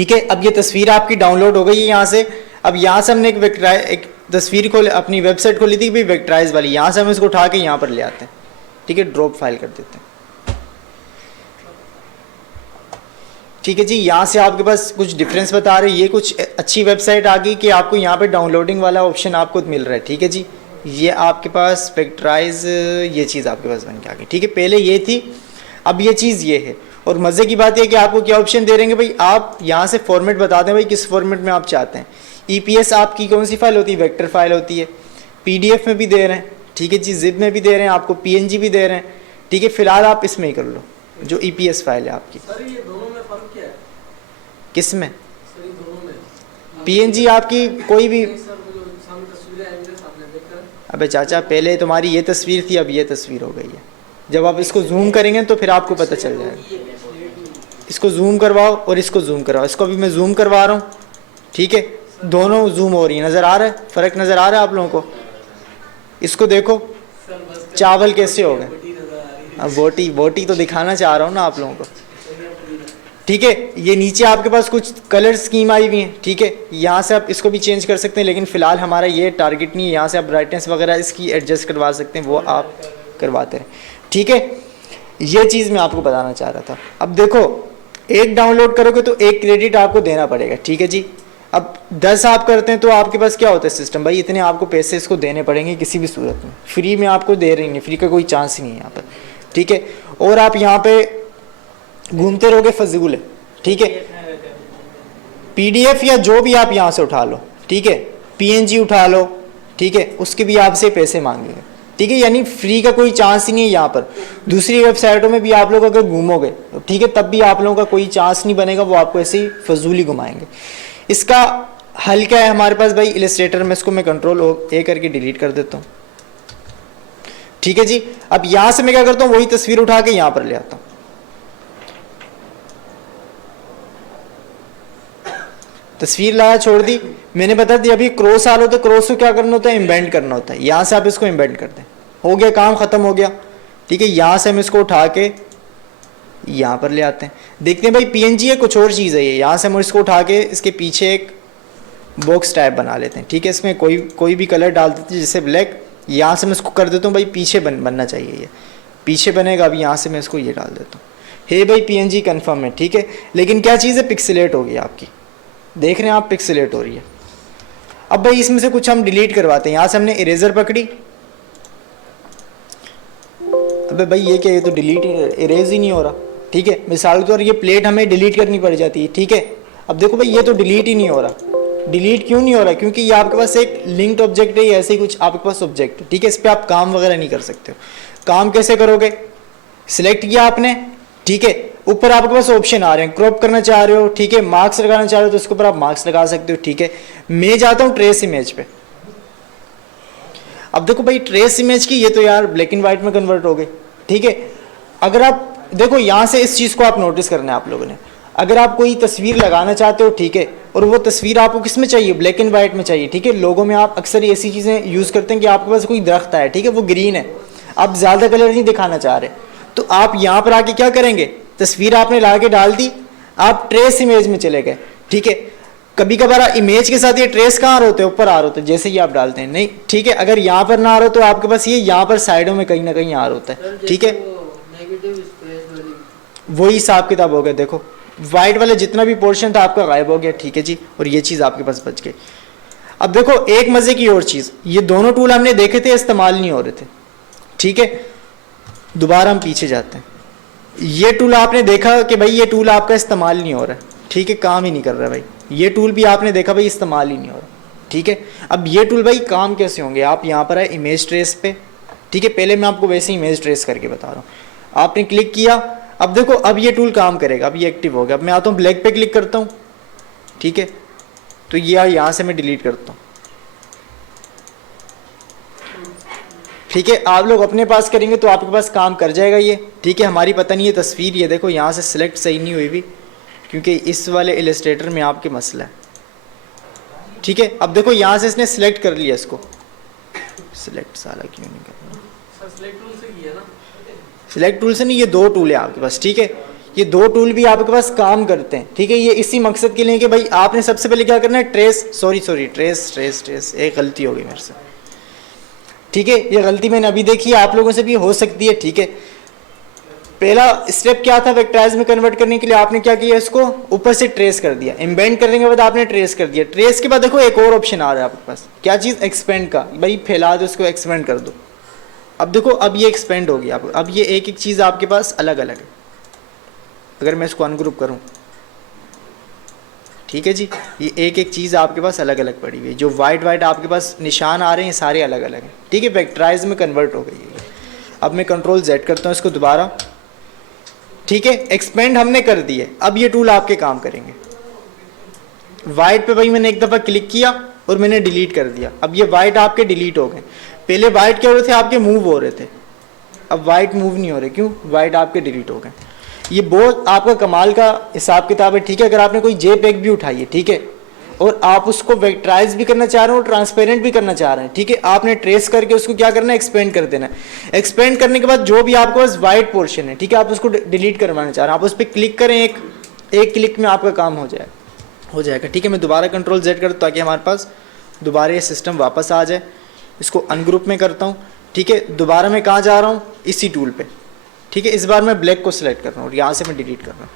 ठीक है, अब ये तस्वीर आपकी डाउनलोड हो गई है यहाँ से। अब यहाँ से हमने एक तस्वीर को अपनी वेबसाइट खोली थी भाई वेक्टराइज वाली, यहाँ से हम इसको उठा के यहाँ पर ले आते हैं। ठीक है, ड्रॉप फाइल कर देते हैं। ठीक है जी, यहाँ से आपके पास कुछ डिफरेंस बता रहे हैं, ये कुछ अच्छी वेबसाइट आ गई कि आपको यहाँ पे डाउनलोडिंग वाला ऑप्शन आपको मिल रहा है। ठीक है जी, ये आपके पास वेक्टराइज ये चीज़ आपके पास बन के आ गई। ठीक है, पहले ये थी, अब ये चीज़ ये है। और मज़े की बात है कि आपको क्या ऑप्शन दे देंगे भाई, आप यहाँ से फॉर्मेट बता दें भाई किस फॉर्मेट में आप चाहते हैं। EPS आपकी कौन सी फाइल होती है, वेक्टर फाइल होती है। PDF में भी दे रहे हैं, ठीक है जी, जिप में भी दे रहे हैं, आपको PNG भी दे रहे हैं। ठीक है, फिलहाल आप इसमें ही कर लो जो EPS फाइल है आपकी। सर ये दोनों में फर्क क्या है? किस में? सर ये दोनों में PNG आपकी कोई भी। सर जो सामने तस्वीरें आई हैं आपने देखा? अबे चाचा, पहले तुम्हारी ये तस्वीर थी, अब ये तस्वीर हो गई है। जब आप इसको जूम करेंगे तो फिर आपको पता चल जाएगा। इसको जूम करवाओ और इसको जूम करवाओ। इसको अभी मैं जूम करवा रहा हूँ। ठीक है, दोनों जूम हो रही है, नज़र आ रहा है फ़र्क, नज़र आ रहा है आप लोगों को? इसको देखो चावल कैसे हो गए। अब बोटी तो दिखाना चाह रहा हूँ ना आप लोगों को। ठीक है, ये नीचे आपके पास कुछ कलर स्कीम आई हुई है। ठीक है, यहाँ से आप इसको भी चेंज कर सकते हैं, लेकिन फ़िलहाल हमारा ये टारगेट नहीं है। यहाँ से आप ब्राइटनेस वगैरह इसकी एडजस्ट करवा सकते हैं, वो आप करवाते हैं। ठीक है, ये चीज़ मैं आपको बताना चाह रहा था। अब देखो, एक डाउनलोड करोगे तो एक क्रेडिट आपको देना पड़ेगा। ठीक है जी, अब 10 आप करते हैं तो आपके पास क्या होता है सिस्टम, भाई इतने आपको पैसे इसको देने पड़ेंगे किसी भी सूरत में। फ्री में आपको दे रही नहीं, फ्री का कोई चांस ही नहीं है यहाँ पर। ठीक है, और आप यहाँ पे घूमते रहोगे फजूल है। ठीक है, PDF या जो भी आप यहाँ से उठा लो। ठीक है, PNG उठा लो। ठीक है, उसके भी आपसे पैसे मांगेंगे। ठीक है, यानी फ्री का कोई चांस ही नहीं है यहाँ पर। दूसरी वेबसाइटों में भी आप लोग अगर घूमोगे, ठीक है, तब भी आप लोगों का कोई चांस नहीं बनेगा, वो आपको ऐसे ही फजूली घुमाएंगे। इसका हल क्या है हमारे पास भाई, इलस्ट्रेटर में इसको मैं Ctrl+A करके डिलीट कर देता हूँ। ठीक है जी, अब यहाँ से मैं क्या करता हूँ, वही तस्वीर उठा के यहाँ पर ले आता हूँ। तस्वीर लाया, छोड़ दी, मैंने बता दिया। अभी क्रॉस आ रहा होता है, क्रॉस को क्या करना होता है, इम्बेंड करना होता है। यहाँ से आप इसको इम्बेंड कर दें, हो गया काम, ख़त्म हो गया। ठीक है, यहाँ से हम इसको उठा के यहाँ पर ले आते हैं। देखते हैं भाई PNG है कुछ और चीज़ है ये। यहाँ से हम इसको उठा के इसके पीछे एक बॉक्स टाइप बना लेते हैं। ठीक है, इसमें कोई भी कलर डाल देते हैं, जैसे ब्लैक। यहाँ से मैं इसको कर देता हूँ भाई पीछे बनना चाहिए, ये पीछे बनेगा। अभी यहाँ से मैं इसको ये डाल देता हूँ। हे भाई PNG कन्फर्म है। ठीक है, लेकिन क्या चीज़ है, पिक्सेलेट हो गई आपकी, देख रहे हैं आप, पिक्सेलेट हो रही है। अब भाई इसमें से कुछ हम डिलीट करवाते हैं। यहाँ से हमने इरेजर पकड़ी। अबे भाई ये क्या, ये तो डिलीट इरेज ही नहीं हो रहा। ठीक है, मिसाल के तौर ये प्लेट हमें डिलीट करनी पड़ जाती है। ठीक है, अब देखो भाई ये तो डिलीट ही नहीं हो रहा। डिलीट क्यों नहीं हो रहा? क्योंकि ये आपके पास एक लिंक्ड ऑब्जेक्ट है, ऐसे ही कुछ आपके पास ऑब्जेक्ट है। ठीक है, इस पर आप काम वगैरह नहीं कर सकते हो। काम कैसे करोगे, सिलेक्ट किया आपने। ठीक है, ऊपर आपके पास ऑप्शन आ रहे हैं, क्रॉप करना चाह रहे हो, ठीक है, मार्क्स लगाना चाह रहे हो तो इसके ऊपर आप मार्क्स लगा सकते हो। ठीक है, मैं जाता हूँ ट्रेस इमेज पे। अब देखो भाई ट्रेस इमेज की ये तो यार ब्लैक एंड व्हाइट में कन्वर्ट हो गई। ठीक है, अगर आप देखो यहाँ से इस चीज़ को आप नोटिस करना है आप लोगों ने, अगर आप कोई तस्वीर लगाना चाहते हो, ठीक है, और वो तस्वीर आपको किस में चाहिए, ब्लैक एंड व्हाइट में चाहिए। ठीक है, लोगों में आप अक्सर ऐसी चीज़ें यूज़ करते हैं कि आपके पास कोई दरख्त है, ठीक है, वो ग्रीन है, आप ज़्यादा कलर नहीं दिखाना चाह रहे, तो आप यहाँ पर आके क्या करेंगे, तस्वीर आपने ला के डाल दी, आप ट्रेस इमेज में चले गए। ठीक है, कभी कभार इमेज के साथ ये ट्रेस कहाँ आ रहे होते हैं, ऊपर आ रहे होते हैं, जैसे ही आप डालते हैं। नहीं, ठीक है, अगर यहाँ पर ना आ रहा हो तो आपके पास ये यहाँ पर साइडों में कहीं ना कहीं आ रहा होता है। ठीक है, वही हिसाब किताब हो गया। देखो वाइट वाले जितना भी पोर्शन था आपका गायब हो गया। ठीक है जी, और ये चीज़ आपके पास बच गई। अब देखो एक मज़े की और चीज़, ये दोनों टूल हमने देखे थे, इस्तेमाल नहीं हो रहे थे। ठीक है, दोबारा हम पीछे जाते हैं। ये टूल आपने देखा कि भाई ये टूल आपका इस्तेमाल नहीं हो रहा है। ठीक है, काम ही नहीं कर रहा भाई। ये टूल भी आपने देखा भाई इस्तेमाल ही नहीं हो रहा। ठीक है, अब ये टूल भाई काम कैसे होंगे, आप यहाँ पर आए इमेज ट्रेस पे। ठीक है, पहले मैं आपको वैसे इमेज ट्रेस करके बता रहा हूँ। आपने क्लिक किया, अब देखो अब ये टूल काम करेगा, अब ये एक्टिव हो गया। अब मैं आता हूँ ब्लैक पे क्लिक करता हूँ। ठीक है, तो ये यहाँ से मैं डिलीट करता हूँ। ठीक है, आप लोग अपने पास करेंगे तो आपके पास काम कर जाएगा ये। ठीक है, हमारी पता नहीं है तस्वीर, ये देखो यहाँ से सिलेक्ट सही नहीं हुई भी, क्योंकि इस वाले इलस्ट्रेटर में आपके मसला है। ठीक है, अब देखो यहाँ से इसने सिलेक्ट कर लिया, इसको सिलेक्ट साला क्यों नहीं कर रहा, सिलेक्ट टूल से नहीं, ये दो टूल है आपके पास। ठीक है, ये दो टूल भी आपके पास काम करते हैं, ठीक है। ये इसी मकसद के लिए कि भाई आपने सबसे पहले क्या करना है, ट्रेस, एक गलती हो गई मेरे से, ठीक है। ये गलती मैंने अभी देखी, आप लोगों से भी हो सकती है, ठीक है। पहला स्टेप क्या था वेक्टराइज में कन्वर्ट करने के लिए, आपने क्या किया, इसको ऊपर से ट्रेस कर दिया, इम्बेंड करने के बाद आपने ट्रेस कर दिया। ट्रेस के बाद देखो एक और ऑप्शन आ रहा है आपके पास, क्या चीज़, एक्सपेंड का। भाई फैला दो इसको, एक्सपेंड कर दो। अब देखो अब ये एक्सपेंड हो गया, अब ये एक एक चीज़ आपके पास अलग अलग है। अगर मैं इसको अनग्रुप करूं, ठीक है जी, ये एक एक चीज़ आपके पास अलग अलग पड़ी हुई है। जो वाइट वाइट आपके पास निशान आ रहे हैं सारे अलग अलग हैं, ठीक है। वेक्टराइज में कन्वर्ट हो गई है। अब मैं कंट्रोल Z करता हूँ इसको दोबारा, ठीक है। एक्सपेंड हमने कर दिए, अब ये टूल आपके काम करेंगे। वाइट पे भाई मैंने एक दफ़ा क्लिक किया और मैंने डिलीट कर दिया, अब ये वाइट आपके डिलीट हो गए। पहले वाइट क्या हो रहे थे, आपके मूव हो रहे थे, अब वाइट मूव नहीं हो रहे, क्यों, वाइट आपके डिलीट हो गए। ये बहुत आपका कमाल का हिसाब किताब है, ठीक है। अगर आपने कोई JPEG भी उठाई है, ठीक है, और आप उसको वेक्टराइज भी करना चाह रहे हो और ट्रांसपेरेंट भी करना चाह रहे हैं, ठीक है, आपने ट्रेस करके उसको क्या करना है, एक्सपेंड कर देना है। एक्सपेंड करने के बाद जो भी आपके पास वाइट पोर्शन है, ठीक है, आप उसको डिलीट करवाना चाह रहे हैं, आप उस पर क्लिक करें, एक क्लिक में आपका काम हो जाएगा, ठीक है। मैं दोबारा कंट्रोल Z करता हूँ ताकि हमारे पास दोबारा ये सिस्टम वापस आ जाए। इसको अनग्रुप में करता हूँ, ठीक है। दोबारा मैं कहाँ जा रहा हूँ, इसी टूल पे, ठीक है। इस बार मैं ब्लैक को सिलेक्ट कर रहा हूँ और यहाँ से मैं डिलीट कर रहा हूँ।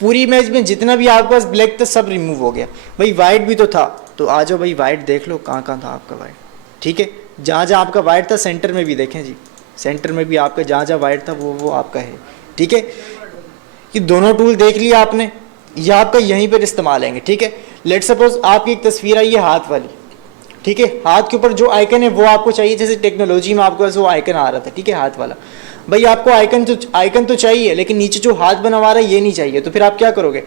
पूरी इमेज में जितना भी आपके पास ब्लैक था सब रिमूव हो गया। भाई वाइट भी तो था, तो आ जाओ भाई वाइट देख लो कहाँ कहाँ था आपका वाइट, ठीक है। जहाँ जहाँ आपका वाइट था सेंटर में भी देखें जी, सेंटर में भी आपका जहाँ जहाँ वाइट था वो आपका है, ठीक है। ये दोनों टूल देख लिया आपने, ये आपका यहीं पर इस्तेमाल आएंगे, ठीक है। लेट सपोज आपकी एक तस्वीर आई है हाथ वाली, ठीक है, हाथ के ऊपर जो आइकन है वो आपको चाहिए, जैसे टेक्नोलॉजी में आपके पास वो आइकन आ रहा था, ठीक है, हाथ वाला। भाई आपको आइकन तो चाहिए, लेकिन नीचे जो हाथ बना हुआ है ये नहीं चाहिए, तो फिर आप क्या करोगे,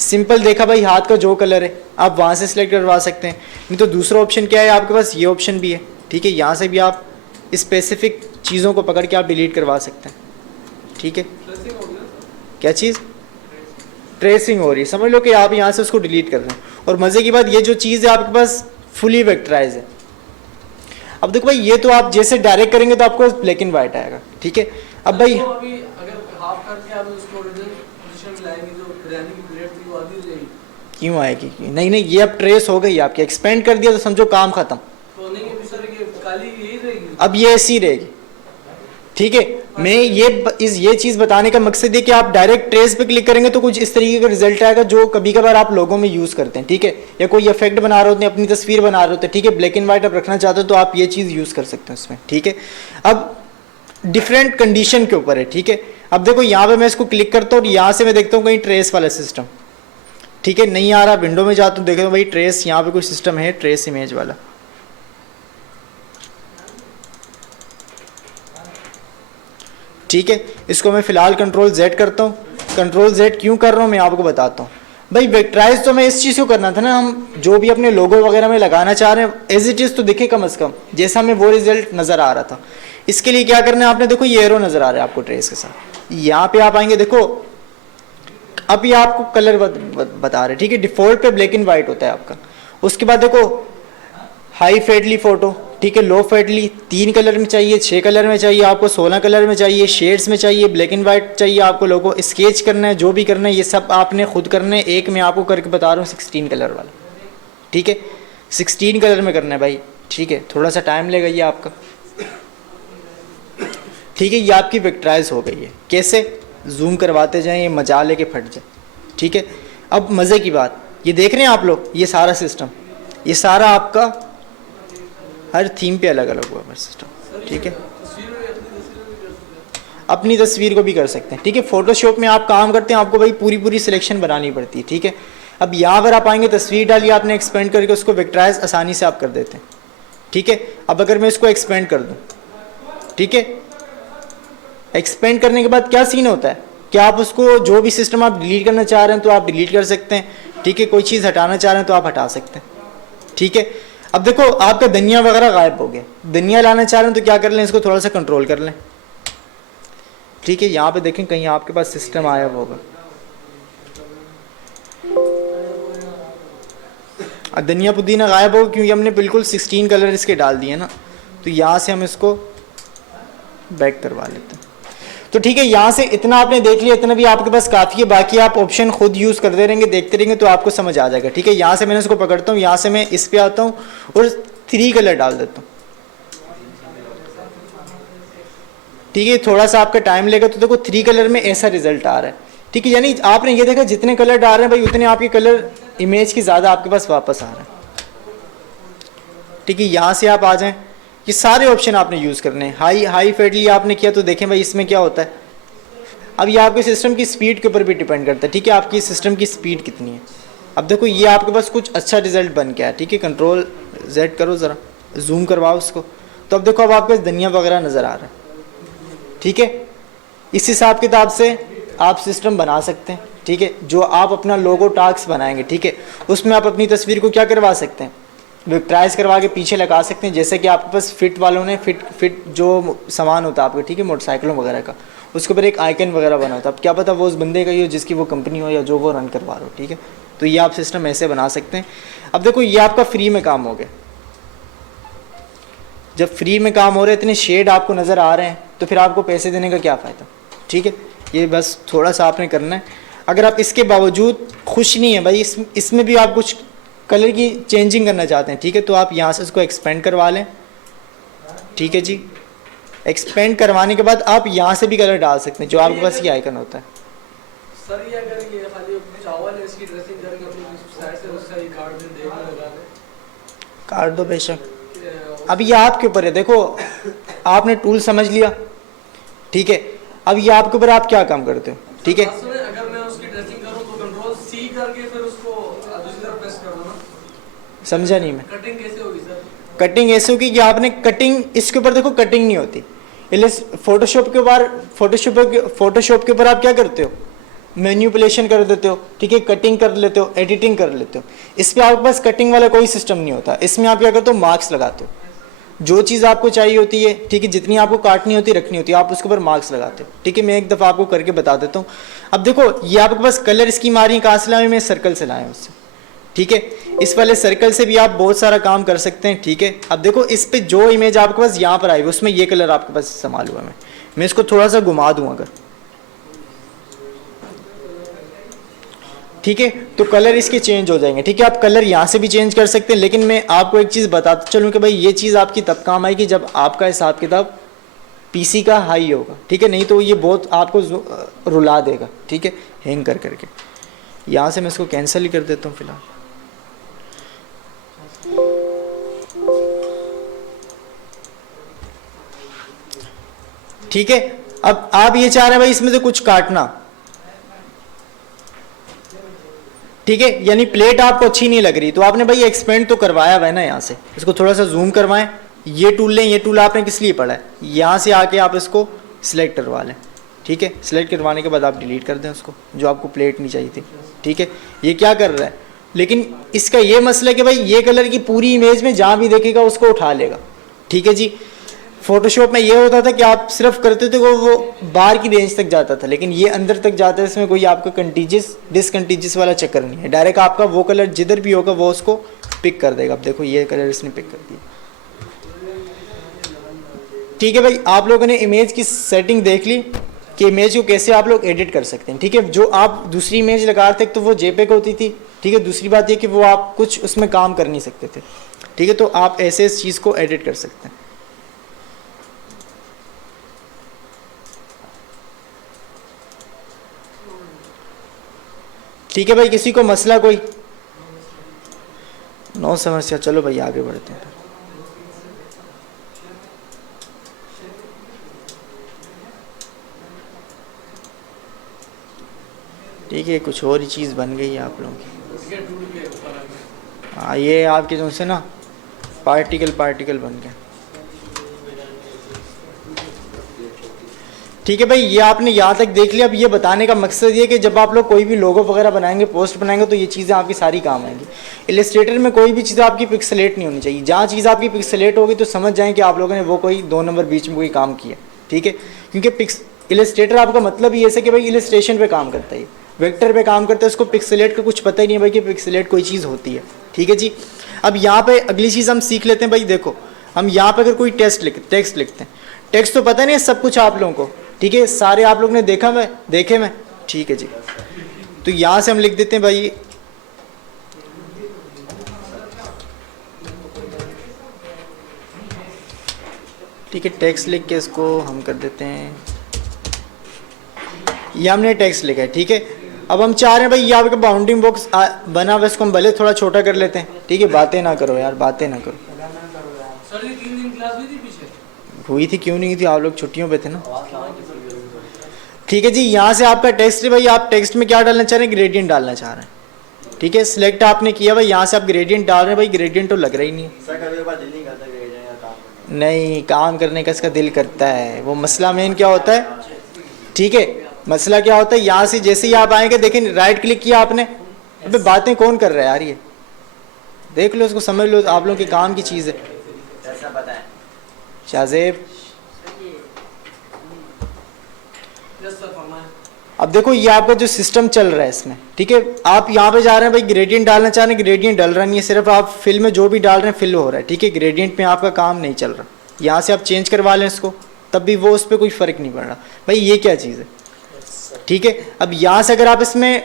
सिंपल देखा भाई हाथ का जो कलर है आप वहाँ से सिलेक्ट करवा सकते हैं। नहीं तो दूसरा ऑप्शन क्या है आपके पास, ये ऑप्शन भी है, ठीक है। यहाँ से भी आप स्पेसिफिक चीज़ों को पकड़ के आप डिलीट करवा सकते हैं, ठीक है। क्या चीज़, ट्रेसिंग हो रही है, समझ लो कि आप यहाँ से उसको डिलीट कर रहे हैं। और मज़े की बात, ये जो चीज़ है आपके पास फुली वेक्टराइज है। अब देखो भाई ये तो आप जैसे डायरेक्ट करेंगे तो आपको ब्लैक एंड वाइट आएगा, ठीक है। अब भाई तो अभी अगर हाफ करके आप उसको ओरिजिनल पोजीशन में लाएंगे, जो बिरयानी की प्लेट थी वो आधी हो जाएगी। क्यों आएगी, नहीं ये अब ट्रेस हो गई आपकी, एक्सपेंड कर दिया तो समझो काम खत्म। तो नहीं है सर, ये काली यही रहेगी, अब ये ऐसी रहेगी, ठीक है। मैं ये चीज़ बताने का मकसद है कि आप डायरेक्ट ट्रेस पे क्लिक करेंगे तो कुछ इस तरीके का रिजल्ट आएगा जो कभी कभार आप लोगों में यूज़ करते हैं, ठीक है। या कोई इफेक्ट बना रहे होते हैं, अपनी तस्वीर बना रहे होते हैं, ठीक है, ब्लैक एंड वाइट आप रखना चाहते हो तो आप ये चीज़ यूज़ कर सकते हैं उसमें, ठीक है। अब डिफरेंट कंडीशन के ऊपर है, ठीक है। अब देखो यहाँ पे मैं इसको क्लिक करता हूँ और यहाँ से मैं देखता हूँ कहीं ट्रेस वाला सिस्टम, ठीक है, नहीं आ रहा। विंडो में जाता हूँ, देखता हूँ भाई ट्रेस, यहाँ पे कोई सिस्टम है ट्रेस इमेज वाला, ठीक है। इसको मैं फिलहाल कंट्रोल Z करता हूँ। कंट्रोल Z क्यों कर रहा हूँ मैं आपको बताता हूँ। भाई वेक्टराइज तो मैं इस चीज़ को करना था ना, हम जो भी अपने लोगो वगैरह में लगाना चाह रहे हैं एज इट इज़ तो दिखे कम अज़ कम, जैसा हमें वो रिजल्ट नज़र आ रहा था। इसके लिए क्या करना है आपने, देखो ये एरो नज़र आ रहा है आपको ट्रेस के साथ, यहाँ पे आप आएंगे, देखो अब ये आपको कलर बता रहे, ठीक है। डिफ़ॉल्ट पे ब्लैक एंड वाइट होता है आपका। उसके बाद देखो हाई फेडली फ़ोटो, ठीक है, लो फेडली, 3 कलर में चाहिए, 6 कलर में चाहिए आपको, 16 कलर में चाहिए, शेड्स में चाहिए, ब्लैक एंड वाइट चाहिए आपको, लोगो स्केच करना है, जो भी करना है ये सब आपने खुद करना है। एक मैं आपको करके बता रहा हूँ 16 कलर वाला, ठीक है, 16 कलर में करना है भाई, ठीक है। थोड़ा सा टाइम लेगा ये आपका, ठीक है। ये आपकी वेक्टराइज हो गई है। कैसे, जूम करवाते जाएं, ये मजा लेके फट जाए, ठीक है। अब मज़े की बात, ये देख रहे हैं आप लोग, ये सारा सिस्टम, ये सारा आपका हर थीम पे अलग अलग हुआ है सिस्टम, ठीक है। अपनी तस्वीर को भी कर सकते हैं, ठीक है। फोटोशॉप में आप काम करते हैं, आपको भाई पूरी सिलेक्शन बनानी पड़ती है, ठीक है। अब यहाँ पर आप आएंगे, तस्वीर डालिए आपने, एक्सपेंड करके उसको वेक्टराइज आसानी से आप कर देते हैं, ठीक है। अब अगर मैं इसको एक्सपेंड कर दूँ, ठीक है, एक्सपेंड करने के बाद क्या सीन होता है कि आप उसको जो भी सिस्टम आप डिलीट करना चाह रहे हैं तो आप डिलीट कर सकते हैं, ठीक है। कोई चीज़ हटाना चाह रहे हैं तो आप हटा सकते हैं, ठीक है। अब देखो आपका धनिया वगैरह गायब हो गया, धनिया लाना चाह रहे हैं तो क्या कर लें, इसको थोड़ा सा कंट्रोल कर लें, ठीक है। यहाँ पे देखें कहीं आपके पास सिस्टम आया हुआ होगा, अब धनिया पुदीना गायब होगा क्योंकि हमने बिल्कुल 16 कलर इसके डाल दिए ना, तो यहाँ से हम इसको बैक करवा लेते हैं। तो ठीक है, यहाँ से इतना आपने देख लिया, इतना भी आपके पास काफ़ी है, बाकी आप ऑप्शन खुद यूज़ करते रहेंगे, देखते रहेंगे तो आपको समझ आ जाएगा। ठीक है, यहाँ से मैंने इसको पकड़ता हूँ, यहाँ से मैं इस पे आता हूँ और 3 कलर डाल देता हूँ। ठीक है, थोड़ा सा आपका टाइम लेगा, तो देखो 3 कलर में ऐसा रिजल्ट आ रहा है। ठीक है, यानी आपने ये देखा जितने कलर डाल रहे हैं भाई उतने आपके कलर इमेज की ज़्यादा आपके पास वापस आ रहा है। ठीक है, यहाँ से आप आ जाएं, ये सारे ऑप्शन आपने यूज़ करने हैं। हाई फेडली आपने किया तो देखें भाई इसमें क्या होता है। अब ये आपके सिस्टम की स्पीड के ऊपर भी डिपेंड करता है। ठीक है, आपकी सिस्टम की स्पीड कितनी है। अब देखो ये आपके पास कुछ अच्छा रिजल्ट बन गया है। ठीक है, कंट्रोल Z करो, ज़रा जूम करवाओ उसको, तो अब देखो अब आपके पास धनिया वगैरह नज़र आ रहा है। ठीक है, इस हिसाब किताब से आप सिस्टम बना सकते हैं। ठीक है, जो आप अपना लोगो टास्क बनाएंगे, ठीक है, उसमें आप अपनी तस्वीर को क्या करवा सकते हैं, विक्ट्राइज करवा के पीछे लगा सकते हैं। जैसे कि आपके पास फिट वालों ने फिट जो सामान होता है आपके, ठीक है, मोटरसाइकिलों वगैरह का, उसके ऊपर एक आइकन वगैरह बना होता है। अब क्या पता वो उस बंदे का ही हो जिसकी वो कंपनी हो या जो वो रन करवा रहा हो। ठीक है, तो ये आप सिस्टम ऐसे बना सकते हैं। अब देखो ये आपका फ्री में काम हो गया। जब फ्री में काम हो रहे, इतने शेड आपको नज़र आ रहे हैं, तो फिर आपको पैसे देने का क्या फ़ायदा। ठीक है, ये बस थोड़ा सा आपने करना है। अगर आप इसके बावजूद खुश नहीं है भाई, इसमें भी आप कुछ कलर की चेंजिंग करना चाहते हैं, ठीक है, तो आप यहाँ से इसको एक्सपेंड करवा लें। ठीक है जी, एक्सपेंड करवाने के बाद आप यहाँ से भी कलर डाल सकते हैं, जो आपके पास ये आइकन होता है। सर ये अगर ये खाली चावल है, इसकी ड्रेसिंग करके अपनी साइड से उसका ये कार्ड दे देना, लगा दे, काट दो बेशक। अब ये आपके ऊपर है। देखो आपने टूल समझ लिया, ठीक है, अब ये आपके ऊपर आप क्या काम करते हो। ठीक है, अगर मैं उसकी ड्रेसिंग करूं तो कंट्रोल C करके फिर उसको दूसरी तरफ प्रेस कर दो ना। समझा नहीं मैं। कटिंग कैसे होगी सर? कटिंग ऐसे होगी कि आपने कटिंग, इसके ऊपर देखो कटिंग नहीं होती। फोटोशॉप के ऊपर फोटोशॉप के ऊपर आप क्या करते हो, मैन्युपुलेशन कर देते हो। ठीक है, कटिंग कर लेते हो, एडिटिंग कर लेते हो। इस पर आपके पास कटिंग वाला कोई सिस्टम नहीं होता। इसमें आप क्या करते हो, मार्क्स लगाते हो। जो चीज़ आपको चाहिए होती है, ठीक है, जितनी आपको काटनी होती है, रखनी होती है, आप उसके ऊपर मार्क्स लगाते हो। ठीक है, मैं एक दफ़ा आपको करके बता देता हूँ। अब देखो ये आपके पास कलर स्कीम आ रही है, कहाँ से लाए, मैं सर्कल से लाया उससे। ठीक है, इस वाले सर्कल से भी आप बहुत सारा काम कर सकते हैं। ठीक है, अब देखो इस पे जो इमेज आपके पास यहाँ पर आई हुई, उसमें ये कलर आपके पास इस्तेमाल हुआ है। मैं इसको थोड़ा सा घुमा दूँ अगर, ठीक है, तो कलर इसके चेंज हो जाएंगे। ठीक है, आप कलर यहाँ से भी चेंज कर सकते हैं, लेकिन मैं आपको एक चीज़ बताता चलूँ कि भाई ये चीज़ आपकी तब काम आएगी जब आपका हिसाब किताब पीसी का हाई होगा। ठीक है, नहीं तो ये बहुत आपको रुला देगा। ठीक है, हैंग कर करके। यहाँ से मैं इसको कैंसिल ही कर देता हूँ फिलहाल। ठीक है, अब आप ये चाह रहे हैं भाई इसमें से कुछ काटना। ठीक है, यानी प्लेट आपको अच्छी नहीं लग रही, तो आपने भाई एक्सपेंड तो करवाया हुआ है ना। यहाँ से इसको थोड़ा सा जूम करवाएं, ये टूल लें। ये टूल आपने किस लिए पढ़ा है, यहाँ से आके आप इसको सिलेक्ट करवा लें। ठीक है, सिलेक्ट करवाने के बाद आप डिलीट कर दें उसको, जो आपको प्लेट नहीं चाहिए थी। ठीक है, ये क्या कर रहा है, लेकिन इसका ये मसला है कि भाई ये कलर की पूरी इमेज में जहाँ भी देखेगा उसको उठा लेगा। ठीक है जी, फोटोशॉप में ये होता था कि आप सिर्फ करते थे वो बाहर की रेंज तक जाता था, लेकिन ये अंदर तक जाता है। इसमें कोई आपका कंटीजियस डिसकंटीजियस वाला चक्कर नहीं है। डायरेक्ट आपका वो कलर जिधर भी होगा वो उसको पिक कर देगा। अब देखो ये कलर इसने पिक कर दिया। ठीक है भाई, आप लोगों ने इमेज की सेटिंग देख ली कि इमेज को कैसे आप लोग एडिट कर सकते हैं। ठीक है, जो आप दूसरी इमेज लगा रहे थे तो वो जेपेग होती थी। ठीक है, दूसरी बात ये कि वो आप कुछ उसमें काम कर नहीं सकते थे। ठीक है, तो आप ऐसे इस चीज़ को एडिट कर सकते हैं। ठीक है भाई, किसी को मसला कोई नो समस्या। चलो भाई आगे बढ़ते हैं। ठीक है, कुछ और ही चीज़ बन गई है आप लोगों की। हाँ, ये आपके जो से ना पार्टिकल बन गए। ठीक है भाई, ये आपने यहाँ तक देख लिया। अब ये बताने का मकसद ये कि जब आप लोग कोई भी लोगो वगैरह बनाएंगे, पोस्ट बनाएंगे, तो ये चीज़ें आपकी सारी काम आएंगी। इलस्ट्रेटर में कोई भी चीज़ आपकी पिक्सेलेट नहीं होनी चाहिए। जहाँ चीज़ आपकी पिक्सेलेट होगी तो समझ जाएं कि आप लोगों ने वो कोई 2 नंबर बीच में कोई काम किया। ठीक है, क्योंकि इलस्ट्रेटर आपका मतलब ही ऐसे कि भाई इलस्ट्रेशन पे काम करता है, वेक्टर पे काम करता है, उसको पिक्सेलेट का कुछ पता ही नहीं है भाई कि पिक्सेलेट कोई चीज़ होती है। ठीक है जी, अब यहाँ पे अगली चीज़ हम सीख लेते हैं। भाई देखो, हम यहाँ पे अगर कोई टेक्स्ट लिखते हैं, टेक्स्ट तो पता नहीं है सब कुछ आप लोगों को, ठीक है, सारे आप लोग ने देखा मैं देखे मैं, ठीक है जी। तो यहाँ से हम लिख देते हैं भाई ठीक है, टेक्स्ट लिख के इसको हम कर देते हैं, ये हमने टेक्स्ट लिखा है, ठीक है। अब हम चाह रहे हैं भाई ये आपका बाउंडिंग बॉक्स बना हुआ, इसको हम भले थोड़ा छोटा कर लेते हैं, ठीक है। बातें ना करो यार, बातें ना करो। सर ये 3 दिन क्लास हुई थी पीछे? हुई थी, क्यों नहीं हुई थी, आप लोग छुट्टियों पे थे ना, ठीक है जी। यहाँ से आपका टेक्स्ट है भाई, आप टेक्स्ट में क्या डालना चाह रहे हैं, ग्रेडियंट डालना चाह रहे हैं, ठीक है। सिलेक्ट आपने किया भाई, यहाँ से आप ग्रेडियंट डाल रहे हैं भाई, ग्रेडियंट तो लग रहा ही नहीं है। नहीं, काम करने का इसका दिल करता है, वो मसला मेन क्या होता है, ठीक है। मसला क्या होता है, यहाँ से जैसे ही आप आएंगे देखें, राइट क्लिक किया आपने, अबे बातें कौन कर रहा है यार, ये देख लो, इसको समझ लो, आप लोगों के काम की चीज़ है। शाहजेब अब देखो ये आपका जो सिस्टम चल रहा है इसमें, ठीक है। आप यहाँ पे जा रहे हैं भाई, ग्रेडियंट डालना चाह रहे हैं, ग्रेडियंट डल रहा नहीं है, सिर्फ आप फिल में जो भी डाल रहे हैं फिल हो रहा है, ठीक है। ग्रेडियंट में आपका काम नहीं चल रहा, यहाँ से आप चेंज करवा लें इसको, तब भी वो उस पर कोई फ़र्क नहीं पड़ रहा भाई, ये क्या चीज़ है, ठीक है। अब यहाँ से अगर आप इसमें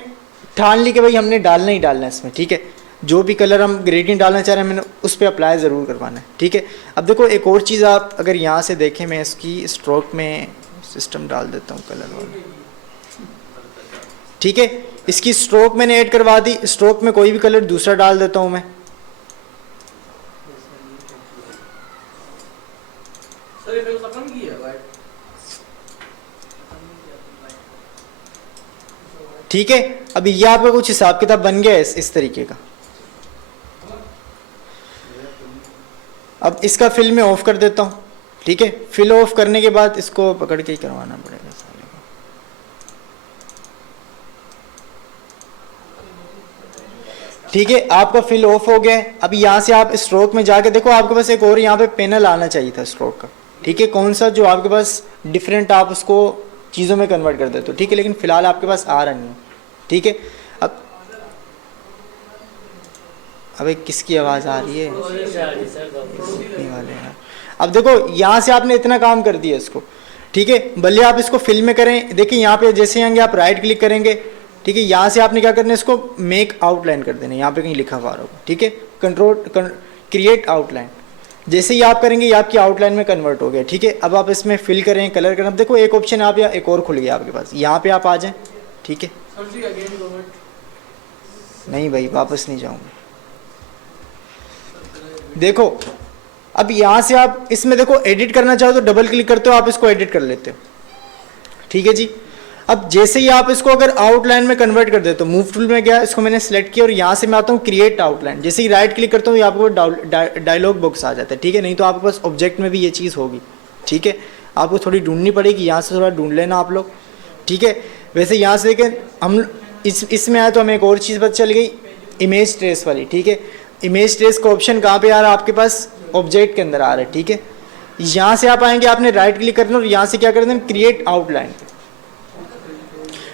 ठान ली कि भाई हमने डालना ही डालना है इसमें, ठीक है, जो भी कलर हम ग्रेडियंट डालना चाह रहे हैं मैंने उस पर अप्लाई ज़रूर करवाना है, ठीक है। अब देखो एक और चीज़ आप अगर यहाँ से देखें, मैं इसकी स्ट्रोक में सिस्टम डाल देता हूँ कलर वाला, ठीक है। इसकी स्ट्रोक मैंने ऐड करवा दी, स्ट्रोक में कोई भी कलर दूसरा डाल देता हूँ मैं, सर ये फिल खत्म की है भाई, ठीक है। अभी ये आपका कुछ हिसाब किताब बन गया है इस तरीके का। अब इसका फिल मैं ऑफ कर देता हूँ, ठीक है। फिल ऑफ करने के बाद इसको पकड़ के ही करवाना पड़ेगा साले को, ठीक है। आपका फिल ऑफ हो गया है। अब यहाँ से आप स्ट्रोक में जाके देखो, आपके पास एक और यहाँ पे पैनल आना चाहिए था स्ट्रोक का, ठीक है। कौन सा जो आपके पास डिफरेंट आप उसको चीज़ों में कन्वर्ट कर देते हो, ठीक है, लेकिन फ़िलहाल आपके पास आ रहा नहीं है, ठीक है। अब अबे किसकी आवाज़ आ रही है, वाले यार। अब देखो यहाँ से आपने इतना काम कर दिया इसको, ठीक है। भले आप इसको फिल में करें, देखिए यहाँ पे जैसे आएंगे आप राइट क्लिक करेंगे, ठीक है। यहाँ से आपने क्या करना है, इसको मेक आउटलाइन कर देना, यहाँ पे कहीं लिखा हुआ होगा, ठीक है। कंट्रोल क्रिएट आउटलाइन, जैसे ही आप करेंगे ये आपकी आउटलाइन में कन्वर्ट हो गया, ठीक है। अब आप इसमें फिल करें, कलर करें। अब देखो एक ऑप्शन आप या एक और खुल गया आपके पास, यहाँ पे आप आ जाएं, ठीक है। नहीं भाई वापस नहीं जाऊँगा, देखो अब यहाँ से आप इसमें देखो एडिट करना चाहो तो डबल क्लिक करते हो, आप इसको एडिट कर लेते हो, ठीक है जी। अब जैसे ही आप इसको अगर आउटलाइन में कन्वर्ट कर देते हो, मूव टूल में गया, इसको मैंने सेलेक्ट किया और यहाँ से मैं आता हूँ क्रिएट आउटलाइन, जैसे ही राइट क्लिक करता हूँ यहाँ पर डायलॉग बॉक्स आ जाता है, ठीक है। नहीं तो आपके पास ऑब्जेक्ट में भी ये चीज़ होगी, ठीक है। आपको थोड़ी ढूंढनी पड़ेगी, यहाँ से थोड़ा ढूंढ लेना आप लोग, ठीक है। वैसे यहाँ से देखें हम इसमें आए तो हमें एक और चीज़ पता चल गई, इमेज ट्रेस वाली, ठीक है। इमेज ट्रेस का ऑप्शन कहाँ पे आ रहा है आपके पास, ऑब्जेक्ट के अंदर आ रहा है, ठीक है। यहाँ से आप आएंगे, आपने राइट क्लिक करना और यहाँ से क्या करना है, क्रिएट आउटलाइन।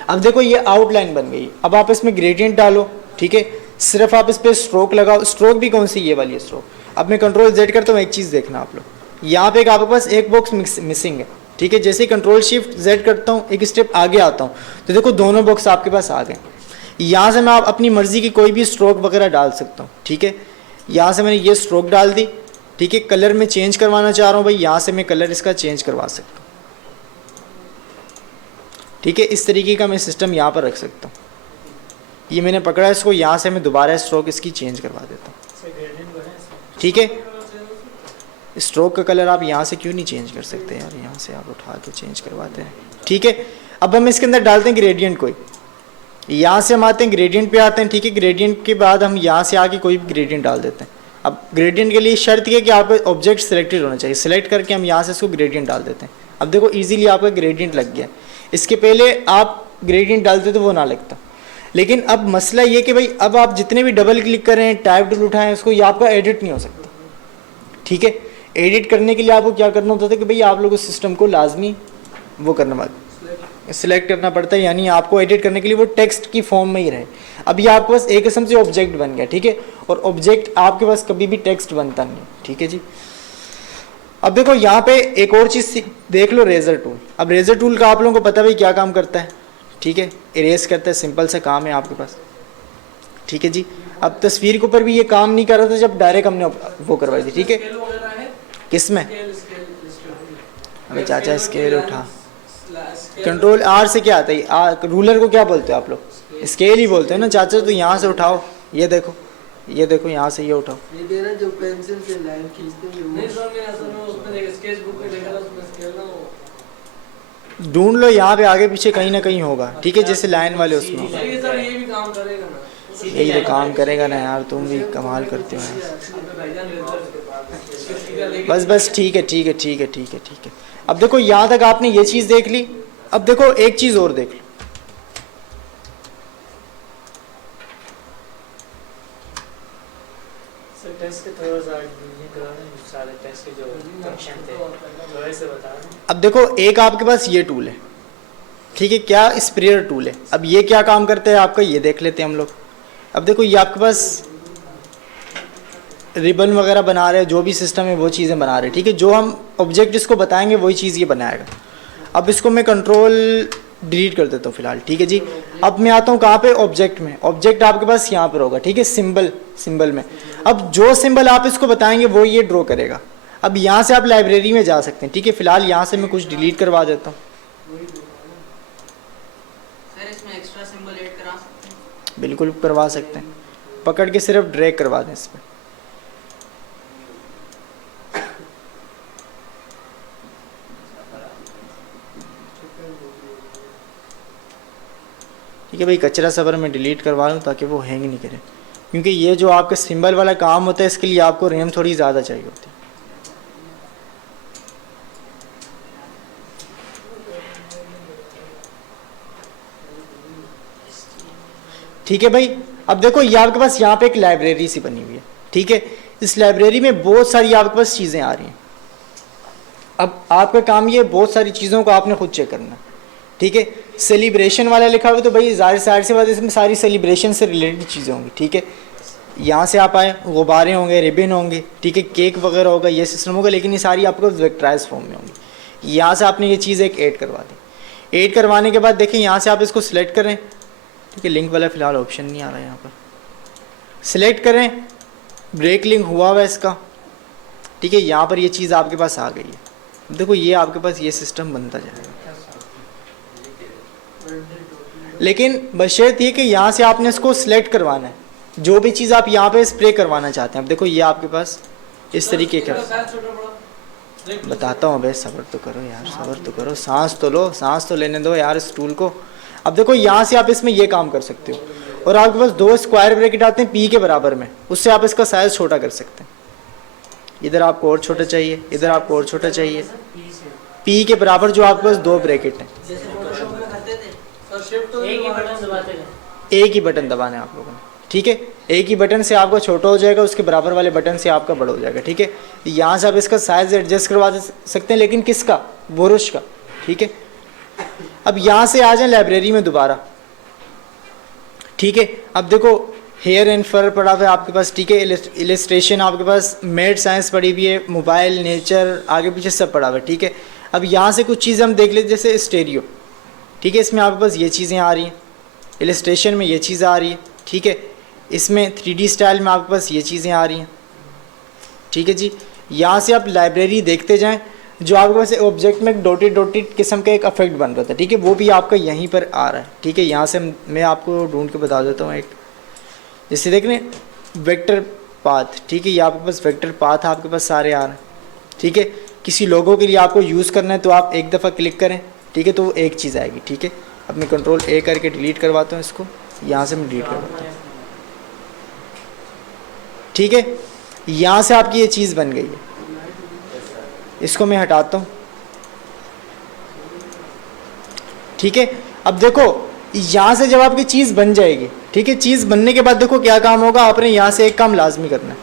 अब देखो ये आउटलाइन बन गई। अब आप इसमें ग्रेडियंट डालो, ठीक है। सिर्फ आप इस पर स्ट्रोक लगाओ, स्ट्रोक भी कौन सी, ये वाली स्ट्रोक। अब मैं कंट्रोल जेड करता हूँ, एक चीज़ देखना आप लोग, यहाँ पे आपके पास एक बॉक्स मिसिंग है, ठीक है। जैसे ही कंट्रोल शिफ्ट जेड करता हूँ, एक स्टेप आगे आता हूँ, तो देखो दोनों बॉक्स आपके पास आ गए। यहाँ से मैं आप अपनी मर्जी की कोई भी स्ट्रोक वगैरह डाल सकता हूँ, ठीक है। यहाँ से मैंने ये स्ट्रोक डाल दी, ठीक है। कलर में चेंज करवाना चाह रहा हूँ भाई, यहाँ से मैं कलर इसका चेंज करवा सकता हूँ, ठीक है। इस तरीके का मैं सिस्टम यहाँ पर रख सकता हूँ। ये मैंने पकड़ा, इसको यहाँ से मैं दोबारा स्ट्रोक इसकी चेंज करवा देता हूँ, ठीक है। स्ट्रोक का कलर आप यहाँ से क्यों नहीं चेंज कर सकते यार, यहाँ से आप उठा के चेंज करवाते हैं, ठीक है। अब हम इसके अंदर डालते हैं ग्रेडियंट कोई, यहाँ से हम आते हैं ग्रेडियंट पे आते हैं, ठीक है। ग्रेडियंट के बाद हम यहाँ से आके कोई भी ग्रेडियंट डाल देते हैं। अब ग्रेडियंट के लिए शर्त ये है कि आपका ऑब्जेक्ट सिलेक्टेड होना चाहिए, सिलेक्ट करके हम यहाँ से इसको ग्रेडियंट डाल देते हैं। अब देखो इजीली आपका ग्रेडियंट लग गया। इसके पहले आप ग्रेडियंट डालते तो वो ना लगता, लेकिन अब मसला ये कि भाई अब आप जितने भी डबल क्लिक करें, टाइप टूल उठाएं, उसको ये आपका एडिट नहीं हो सकता, ठीक है। एडिट करने के लिए आपको क्या करना होता था कि भाई आप लोग उस सिस्टम को लाजमी वो करना सिलेक्ट करना पड़ता है, यानी आपको एडिट करने के लिए वो टेक्स्ट की फॉर्म में ही रहे। अब ये आपके पास एक किस्म से ऑब्जेक्ट बन गया, ठीक है। और ऑब्जेक्ट आपके पास कभी भी टेक्स्ट बनता नहीं, ठीक है जी। अब देखो यहाँ पे एक और चीज़ देख लो, रेजर टूल। अब रेजर टूल का आप लोगों को पता भाई क्या काम करता है, ठीक है, इरेज करता है, सिंपल सा काम है आपके पास, ठीक है जी। अब तस्वीर के ऊपर भी ये काम नहीं कर रहा था जब डायरेक्ट हमने वो करवाई थी, ठीक है। स्केल वगैरह है? किस में? स्केल अबे चाचा स्केल उठा, स्केल कंट्रोल आर से क्या आता है, रूलर को क्या बोलते हो आप लोग? स्केल ही बोलते हैं ना चाचा। तो यहाँ से उठाओ, ये देखो, ये देखो, यहाँ से ये उठाओ। ये देना जो पेंसिल से लाइन खींचते हैं नहीं वो। सर, मैं असल में उसमें देखा, स्केच बुक में देखा था, उसमें स्केल ना वो ढूंढ लो यहाँ पे आगे पीछे कहीं ना कहीं होगा, ठीक है, जैसे लाइन वाले उसमें हो। सही है सर, ये भी काम करेगा ना? यही तो काम करेगा ना यार, तुम भी कमाल करते हो यार। अबे भाईजान इसके सीधा लेके बस बस ठीक है, ठीक है, ठीक है, ठीक है, ठीक है। अब देखो यहाँ तक आपने ये चीज़ देख ली। अब देखो एक चीज़ और देख लो। सर टेस्ट के थोड़ा सा ये करा दें, सारे टेस्ट के जो फंक्शन थे थोड़े से बता दें। अब देखो एक आपके पास ये टूल है, ठीक है, क्या स्प्रेयर टूल है। अब ये क्या काम करता है आपका, ये देख लेते हैं हम लोग। अब देखो ये आपके पास रिबन वगैरह बना रहे हैं, जो भी सिस्टम है वो चीज़ें बना रहे हैं, ठीक है। जो हम ऑब्जेक्ट इसको बताएंगे वही चीज़ ये बनाएगा। अब इसको मैं कंट्रोल डिलीट कर देता हूँ फिलहाल, ठीक है जी। अब मैं आता हूँ कहाँ पे, ऑब्जेक्ट में। ऑब्जेक्ट आपके पास यहाँ पर होगा, ठीक है, सिंबल में। अब जो सिंबल आप इसको बताएंगे वो ये ड्रॉ करेगा। अब यहाँ से आप लाइब्रेरी में जा सकते हैं, ठीक है। फिलहाल यहाँ से मैं कुछ डिलीट करवा देता हूँ। सर इसमें एक्स्ट्रा सिंबल ऐड करा सकते हैं? बिल्कुल करवा सकते हैं, पकड़ के सिर्फ ड्रैग करवा दें इस पर। ठीक है भाई, कचरा सबर में डिलीट करवा लूँ ताकि वो हैंग नहीं करे, क्योंकि ये जो आपका सिंबल वाला काम होता है इसके लिए आपको रैम थोड़ी ज़्यादा चाहिए होती है। ठीक है भाई। अब देखो ये आपके पास यहाँ पे एक लाइब्रेरी सी बनी हुई है, ठीक है। इस लाइब्रेरी में बहुत सारी आपके पास चीज़ें आ रही हैं। अब आपका काम ये बहुत सारी चीज़ों को आपने खुद चेक करना, ठीक है। सेलिब्रेशन वाला लिखा हुआ तो भाई जाहिर सी बात, इसमें सारी सेलिब्रेशन से रिलेटेड चीज़ें होंगी, ठीक है। यहाँ से आप आए, गुब्बारे होंगे, रिबन होंगे, ठीक है, केक वगैरह होगा, ये सिस्टम होगा, लेकिन ये सारी आपको वेक्टराइज फॉर्म में होंगी। यहाँ से आपने ये चीज़ एक ऐड करवा दी। ऐड करवाने के बाद देखिए यहाँ से आप इसको सिलेक्ट करें, ठीक है। लिंक वाला फिलहाल ऑप्शन नहीं आ रहा है यहाँ पर। सिलेक्ट करें, ब्रेक लिंक हुआ हुआ है इसका, ठीक है। यहाँ पर ये चीज़ आपके पास आ गई है। देखो ये आपके पास ये सिस्टम बनता जाएगा, लेकिन बशर्त ये कि यहाँ से आपने इसको सिलेक्ट करवाना है, जो भी चीज़ आप यहाँ पे स्प्रे करवाना चाहते हैं। अब देखो ये आपके पास इस तरीके का, बताता हूँ भाई, सब्र तो करो यार, सब्र तो करो, सांस तो लो, सांस तो लेने दो यार इस टूल को। अब देखो यहाँ से आप इसमें ये काम कर सकते हो, और आपके पास 2 स्क्वायर ब्रैकेट आते हैं पी के बराबर में, उससे आप इसका साइज़ छोटा कर सकते हैं। इधर आपको और छोटा चाहिए, इधर आपको और छोटा चाहिए। पी के बराबर जो आपके पास 2 ब्रैकेट हैं, जैसे फोटोशॉप में करते थे। सर शिफ्ट तो एक ही बटन दबाते हैं। एक ही बटन दबाना है आप लोगों ने, ठीक है। एक ही बटन से आपका छोटा हो जाएगा, उसके बराबर वाले बटन से आपका बड़ा हो जाएगा, ठीक है। यहाँ से आप इसका साइज़ एडजस्ट करवा सकते हैं, लेकिन किसका, बुरुश का, ठीक है। अब यहाँ से आ जाए लाइब्रेरी में दोबारा, ठीक है। अब देखो हेयर एंड फर पड़ा हुआ है आपके पास, ठीक है। इलस्ट्रेशन आपके पास, मेड साइंस पड़ी हुई है, मोबाइल, नेचर, आगे पीछे सब पड़ा हुआ है, ठीक है। अब यहाँ से कुछ चीज़ें हम देख लेते, जैसे स्टेरियो, ठीक है। इसमें आपके पास ये चीज़ें आ रही हैं, इलस्ट्रेशन में ये चीज़ आ रही है, ठीक है। इसमें 3D स्टाइल में आपके पास ये चीज़ें आ रही हैं, ठीक है जी। यहाँ से आप लाइब्रेरी देखते जाएं, जो आपके पास ऑब्जेक्ट में एक डॉटेड किस्म का एक इफेक्ट बन रहा था, ठीक है, वो भी आपका यहीं पर आ रहा है, ठीक है। यहाँ से मैं आपको ढूंढ के बता देता हूँ एक, जैसे देख रहे हैं वेक्टर पाथ, ठीक है। ये आपके पास वेक्टर पाथ आपके पास सारे आ रहे हैं, ठीक है। किसी लोगों के लिए आपको यूज़ करना है तो आप एक दफ़ा क्लिक करें, ठीक है, तो वो एक चीज़ आएगी, ठीक है। अब मैं कंट्रोल A करके डिलीट करवाता हूँ इसको, यहाँ से मैं डिलीट करवाता हूँ, ठीक है। यहाँ से आपकी ये चीज़ बन गई है, इसको मैं हटाता हूँ, ठीक है। अब देखो यहाँ से जब आपकी चीज़ बन जाएगी, ठीक है, चीज़ बनने के बाद देखो क्या काम होगा, आपने यहाँ से एक काम लाजमी करना है।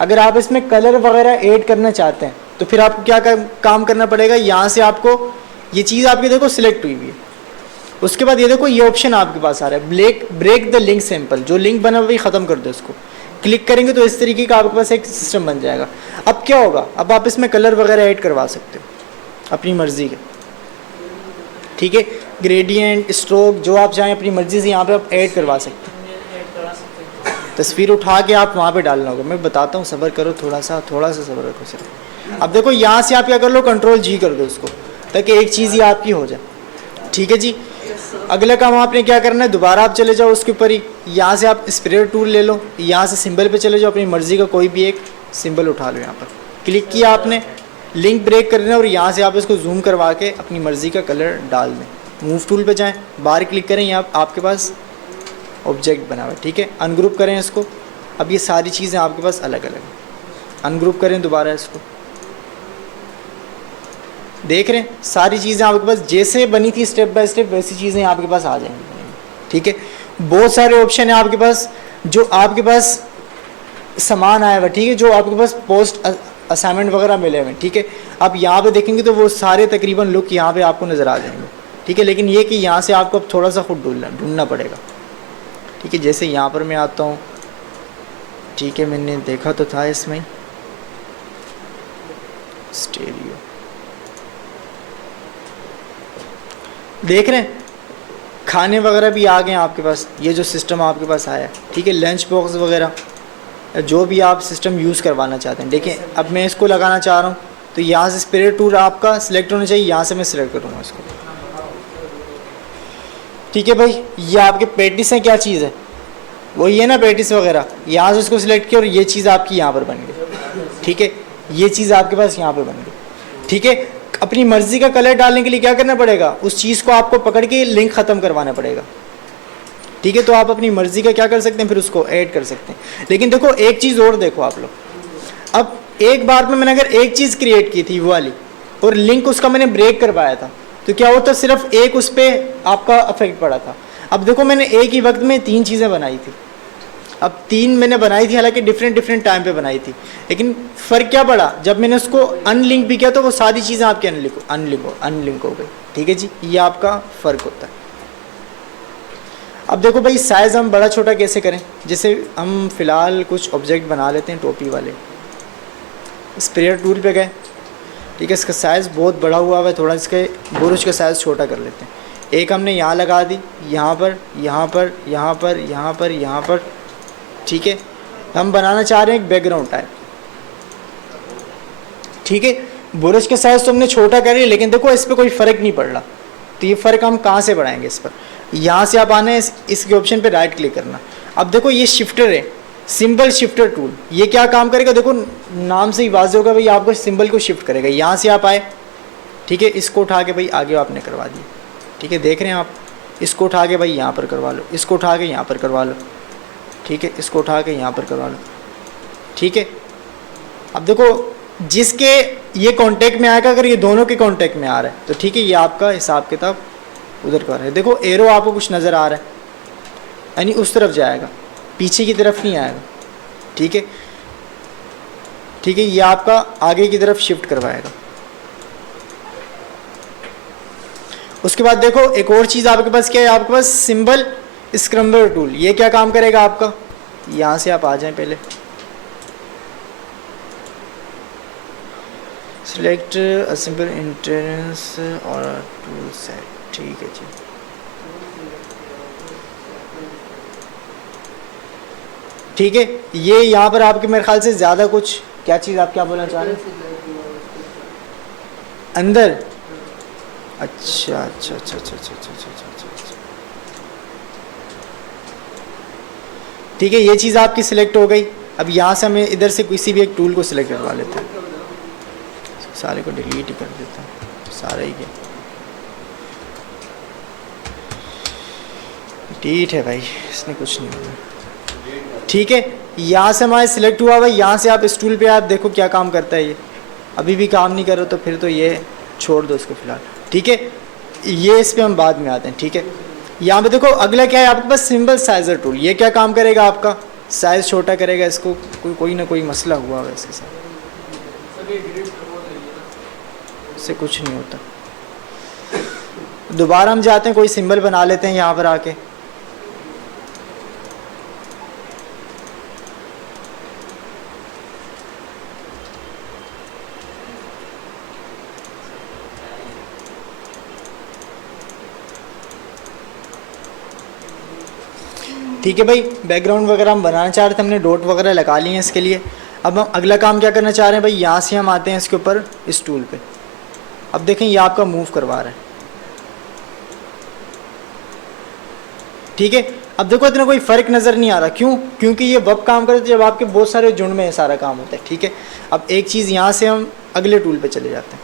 अगर आप इसमें कलर वगैरह ऐड करना चाहते हैं तो फिर आपको क्या काम करना पड़ेगा, यहाँ से आपको ये चीज़ आपकी देखो सिलेक्ट हुई हुई है, उसके बाद ये देखो ये ऑप्शन आपके पास आ रहा है ब्रेक द लिंक सैंपल, जो लिंक बना हुआ है ख़त्म कर दो इसको। क्लिक करेंगे तो इस तरीके का आपके पास एक सिस्टम बन जाएगा। अब क्या होगा, अब आप इसमें कलर वगैरह ऐड करवा सकते हो अपनी मर्ज़ी के, ठीक है। ग्रेडियंट, स्ट्रोक, जो आप चाहें अपनी मर्ज़ी से यहाँ पे आप ऐड करवा सकते हैं। तस्वीर उठा के आप वहाँ पे डालना होगा। मैं बताता हूँ, सब्र करो, थोड़ा सा सब्र रखो सिर्फ। अब देखो यहाँ से आप क्या कर लो, कंट्रोल जी कर दो उसको, ताकि एक चीज़ ही आपकी हो जाए, ठीक है जी। अगला काम आपने क्या करना है, दोबारा आप चले जाओ उसके ऊपर ही, यहाँ से आप स्प्रेड टूल ले लो, यहाँ से सिंबल पे चले जाओ, अपनी मर्ज़ी का कोई भी एक सिंबल उठा लो। यहाँ पर क्लिक किया आपने, लिंक ब्रेक करना है और यहाँ से आप इसको जूम करवा के अपनी मर्ज़ी का कलर डाल दें। मूव टूल पे जाएं, बाहर क्लिक करें, यहाँ आपके पास ऑब्जेक्ट बना हुआ है, ठीक है। अनग्रुप करें इसको। अब ये सारी चीज़ें आपके पास अलग अलग हैं। अनग्रुप करें दोबारा इसको, देख रहे हैं सारी चीज़ें आपके पास जैसे बनी थी स्टेप बाय स्टेप वैसी चीज़ें आपके पास आ जाएंगी, ठीक है। बहुत सारे ऑप्शन है आपके पास, जो आपके पास सामान आया हुआ, ठीक है, जो आपके पास पोस्ट असाइनमेंट वगैरह मिले हुए, ठीक है। आप यहाँ पे देखेंगे तो वो सारे तकरीबन लुक यहाँ पे आपको नज़र आ जाएंगे, ठीक है। लेकिन ये कि यहाँ से आपको अब थोड़ा सा खुद ढूंढना पड़ेगा, ठीक है। जैसे यहाँ पर मैं आता हूँ, ठीक है, मैंने देखा तो था इसमें स्टेरियो, देख रहे हैं खाने वगैरह भी आ गए हैं आपके पास। ये जो सिस्टम आपके पास आया है, ठीक है, लंच बॉक्स वगैरह जो भी आप सिस्टम यूज़ करवाना चाहते हैं। देखिए अब मैं इसको लगाना चाह रहा हूँ तो यहाँ से स्पिरिट टूल आपका सिलेक्ट होना चाहिए, यहाँ से मैं सिलेक्ट करूँगा इसको, ठीक है भाई। ये आपके पेटिस हैं, क्या चीज़ है, वही है ना पेटिस वगैरह। यहाँ से इसको सिलेक्ट किया और ये चीज़ आपकी यहाँ पर बन गई, ठीक है। ये चीज़ आपके पास यहाँ पर बन गई, ठीक है। अपनी मर्ज़ी का कलर डालने के लिए क्या करना पड़ेगा, उस चीज़ को आपको पकड़ के लिंक ख़त्म करवाना पड़ेगा, ठीक है। तो आप अपनी मर्ज़ी का क्या कर सकते हैं, फिर उसको ऐड कर सकते हैं। लेकिन देखो एक चीज़ और देखो आप लोग, अब एक बार में मैंने अगर एक चीज़ क्रिएट की थी वो वाली और लिंक उसका मैंने ब्रेक करवाया था तो क्या होता, सिर्फ एक उस पर आपका अफेक्ट पड़ा था। अब देखो मैंने एक ही वक्त में 3 चीज़ें बनाई थी, अब 3 मैंने बनाई थी, हालांकि डिफरेंट टाइम पे बनाई थी, लेकिन फ़र्क क्या पड़ा, जब मैंने उसको अनलिंक भी किया तो वो सारी चीज़ें आपके अनलिंक हो गई, ठीक है जी। ये आपका फ़र्क होता है। अब देखो भाई साइज़ हम बड़ा छोटा कैसे करें, जैसे हम फ़िलहाल कुछ ऑब्जेक्ट बना लेते हैं टोपी वाले, स्प्रेयर टूल पे गए, ठीक है। इसका साइज़ बहुत बड़ा हुआ है, थोड़ा इसके बुरुश का साइज़ छोटा कर लेते हैं। एक हमने यहाँ लगा दी, यहाँ पर, यहाँ पर, यहाँ पर, यहाँ पर, यहाँ पर, ठीक है। हम बनाना चाह रहे हैं एक बैकग्राउंड टाइप, ठीक है। बुरश के साइज़ तो हमने छोटा कर लिया, लेकिन देखो इस पर कोई फ़र्क नहीं पड़ रहा, तो ये फ़र्क हम कहाँ से बढ़ाएंगे इस पर। यहाँ से आप आना है, इसके ऑप्शन पे राइट क्लिक करना। अब देखो ये शिफ्टर है, सिंबल शिफ्टर टूल, ये क्या काम करेगा, देखो नाम से ही वाज़ेह होगा भाई, आपको सिंबल को शिफ्ट करेगा। यहाँ से आप आए, ठीक है, इसको उठा के भाई आगे आपने करवा दिया, ठीक है। देख रहे हैं आप, इसको उठा के भाई यहाँ पर करवा लो, इसको उठा के यहाँ पर करवा लो, ठीक है, इसको उठा के यहाँ पर करवा लो, ठीक है। अब देखो जिसके ये कांटेक्ट में आएगा, अगर ये दोनों के कांटेक्ट में आ रहा है तो ठीक है, ये आपका हिसाब किताब उधर का है। देखो एरो आपको कुछ नज़र आ रहा है, यानी उस तरफ जाएगा, पीछे की तरफ नहीं आएगा, ठीक है, ठीक है। ये आपका आगे की तरफ शिफ्ट करवाएगा। उसके बाद देखो एक और चीज़ आपके पास क्या है, आपके पास सिंबल स्क्रम्बल टूल, ये क्या काम करेगा आपका, यहाँ से आप आ जाएं, पहले सिलेक्ट अ सिंपल इंटरेंस और टूल सेट, ठीक है जी। ठीक है, ये यहाँ पर आपके मेरे ख्याल से ज़्यादा कुछ, क्या चीज़ आप क्या बोलना चाह रहे हैं अंदर, अच्छा अच्छा अच्छा अच्छा अच्छा अच्छा अच्छा अच्छा, ठीक है। ये चीज़ आपकी सिलेक्ट हो गई। अब यहाँ से हमें इधर से किसी भी एक टूल को सिलेक्ट करवा लेते हैं, सारे को डिलीट ही कर देता हूँ, सारा ही क्या डिलीट है भाई, इसमें कुछ नहीं होगा, ठीक है। यहाँ से हमारे सिलेक्ट हुआ भाई, यहाँ से आप इस टूल पे आप देखो क्या काम करता है। ये अभी भी काम नहीं कर रहा तो फिर तो ये छोड़ दो इसको फ़िलहाल, ठीक है। ये इस पे हम बाद में आते हैं, ठीक है। यहाँ पे देखो अगला क्या है आपके पास, सिंबल साइजर टूल, ये क्या काम करेगा, आपका साइज़ छोटा करेगा। इसको कोई ना कोई मसला हुआ है इसके साथ, इससे कुछ नहीं होता। दोबारा हम जाते हैं, कोई सिंबल बना लेते हैं यहाँ पर आके। ठीक है भाई, बैकग्राउंड वगैरह हम बनाना चाह रहे थे, हमने डॉट वगैरह लगा लिए हैं इसके लिए। अब हम अगला काम क्या करना चाह रहे हैं भाई, यहाँ से हम आते हैं इसके ऊपर, इस टूल पे। अब देखें ये आपका मूव करवा रहा है, ठीक है। अब देखो इतना कोई फ़र्क नज़र नहीं आ रहा, क्यों? क्योंकि ये वब काम करते जब आपके बहुत सारे झुंड में सारा काम होता है, ठीक है। अब एक चीज़ यहाँ से हम अगले टूल पे चले जाते हैं,